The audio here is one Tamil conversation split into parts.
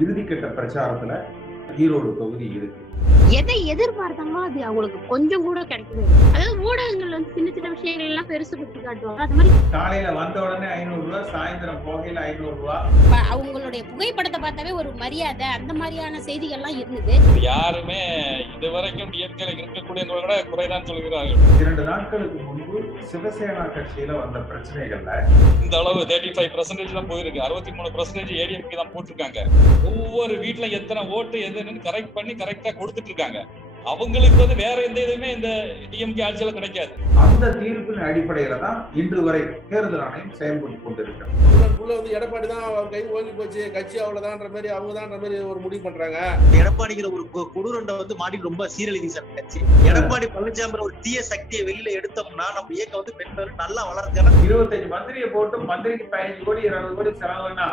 இறுதிக்கட்ட பிரச்சாரத்துல ஈரோடு தொகுதி இருக்கு. எதை எதிர்பார்த்தாங்களோ அது அவங்களுக்கு கொஞ்சம் கூட கிடைக்கவே இல்லை. அதாவது ஊடகங்கள் வந்து சின்ன சின்ன விஷயங்கள் எல்லாம் பெருசு குத்தி காட்டுவாங்க. அது மாதிரி காலையில வந்த உடனே ஐநூறு ரூபாய் சாயந்தரம் போகையில ஐநூறு ரூபாய் அவங்களுடைய புகைப்படத்தை பார்த்தாவே ஒரு மரியாதை அந்த மாதிரியான செய்திகள்லாம் இருந்தது. யாருமே இதுவரைக்கும் டிஎம்கேல இருக்கக்கூடியவங்களை விட குறைதான் சொல்கிறார்கள். இரண்டு நாட்களுக்கு முன்பு சிவசேனா கட்சியில வந்த பிரச்சனைகள்ல இந்த அளவு தேர்ட்டி ஃபைவ் பர்சன்டேஜ் தான் போயிருக்கு. அறுபத்தி மூணு பர்சன்டேஜ் ஏடிஎம்கே தான் போட்டிருக்காங்க. ஒவ்வொரு வீட்ல எத்தனை ஓட்டு எதுன்னு கரெக்ட் பண்ணி கரெக்டா கொடுத்துட்டு இருக்காங்க அவங்களுக்கு வந்து வேற எந்த இதுவுமே இந்த டிஎம்கே ஆட்சியில கிடைக்காது. அந்த தீர்ப்பின் அடிப்படையில தான் இன்று வரை தேர்தல் ஆணையம் செயல்பட்டு கொண்டிருக்கிறது. வந்து எடப்பாடி தான் அவர் கை ஓங்கி போச்சு கட்சி அவ்வளவுதான்ற மாதிரி அவங்க தான் மாதிரி ஒரு முடிவு பண்றாங்க. எடப்பாடிங்கிற ஒரு கொ- கொடூரண்ட வந்து மாடி ரொம்ப சீரழிதி சார் கட்சி. எடப்பாடி பழனிசாமிங்கிற ஒரு தீய சக்தியை வெளியில எடுத்தோம்னா நம்ம இயக்கம் வந்து பெண்கள் நல்லா வளர்க்க இருபத்தஞ்சு மந்திரியை போட்டு மந்திரிக்கு பதினஞ்சு கோடி இருபது கோடி செலவுன்னா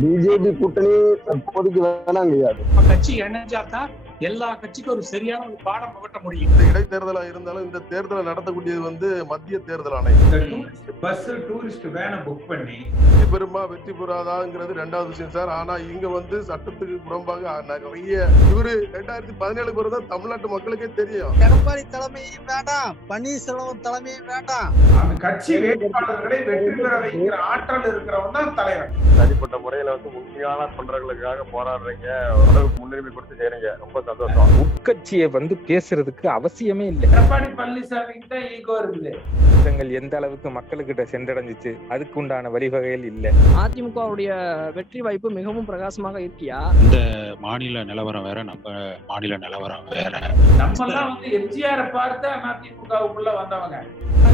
பிஜேபி கூட்டணி தற்போதைக்கு வேணாங்கய்யா. நம்ம கட்சி இணைஞ்சா தான் எல்லா கட்சிக்கும் ஒரு சரியான ஒரு பாடம் புகட்ட முடியும். இந்த இடைத்தேர்தலா இருந்தாலும் இந்த தேர்தலை நடத்தக்கூடியது வந்து மத்திய தேர்தல் ஆணையம். பஸ் டூரிஸ்ட் வேனை புக் பண்ணி வெற்றி பெறுமா வெற்றி பெறாதாங்கிறது ரெண்டாவது விஷயம் சார். ஆனா இங்க வந்து சட்டத்துக்கு புறம்பாக நிறைய இவரு ரெண்டாயிரத்தி பதினேழு பிறகு தான் தமிழ்நாட்டு மக்களுக்கே தெரியும். எடப்பாடி தலைமையும் வேண்டாம் பன்னீர்செல்வம் தலைமையும் வேண்டாம். அந்த கட்சி வேட்பாளர்களை வெற்றி பெற வைக்கிற ஆற்றல் இருக்கிறவன் தான் தலைவர் தனிப்பட்ட முறையில வந்து உண்மையான தொண்டர்களுக்காக போராடுறீங்க முன்னுரிமை கொடுத்து செய்றீங்க. ரொம்ப சந்தோஷம். உட்கட்சியை வந்து பேசுறதுக்கு அவசியமே இல்லை. எடப்பாடி பழனிசாமி தான் ஈகோ இருக்குது. திட்டங்கள் எந்த அளவுக்கு மக்களுக்கிட்ட சென்றடைஞ்சிச்சு அதுக்கு உண்டான வழிவகைகள் இல்லை. அதிமுகவுடைய வெற்றி வாய்ப்பு மிகவும் பிரகாசமாக இருக்கியா? இந்த மாநில நிலவரம் வேற நம்ம மாநில நிலவரம் வேற. நம்ம எல்லாம் வந்து எம்ஜிஆர் பார்த்து அதிமுகவுக்குள்ள வந்தவங்க.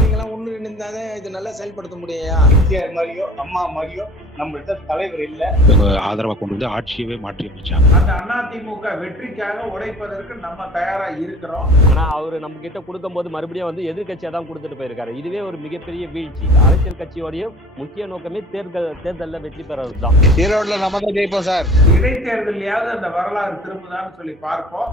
நீங்களாம் ஒண்ணு இருந்தாதான் இது நல்லா செயல்படுத்த முடியா எம்ஜிஆர் மாதிரியோ அம்மா மாதிரியோ நம்மள்ட்ட தலைவர் இல்ல. இவங்க ஆதரவை கொண்டு வந்து ஆட்சியவே மாற்றி அமைச்சாங்க. அந்த அதிமுக வெற்றிக்காக உழைப்பதற்கு நம்ம தயாரா இருக்கிறோம். ஆனா அவரு நம்ம கிட்ட கொடுக்கும்போது மறுபடியும் வந்து எதிர்கட்சியா தான் கொடுத்துட்டு போயிருக்காரு. இதுவே ஒரு மிகப்பெரிய வீழ்ச்சி. அரசியல் கட்சியோடைய முக்கிய நோக்கமே தேர்தல் தேர்தலில் வெற்றி பெறது தான். ஈரோடுல நம்ம தான் ஜெயிப்போம் சார். இடைத்தேர்தலையாவது அந்த வரலாறு திரும்புதான்னு சொல்லி பார்ப்போம்.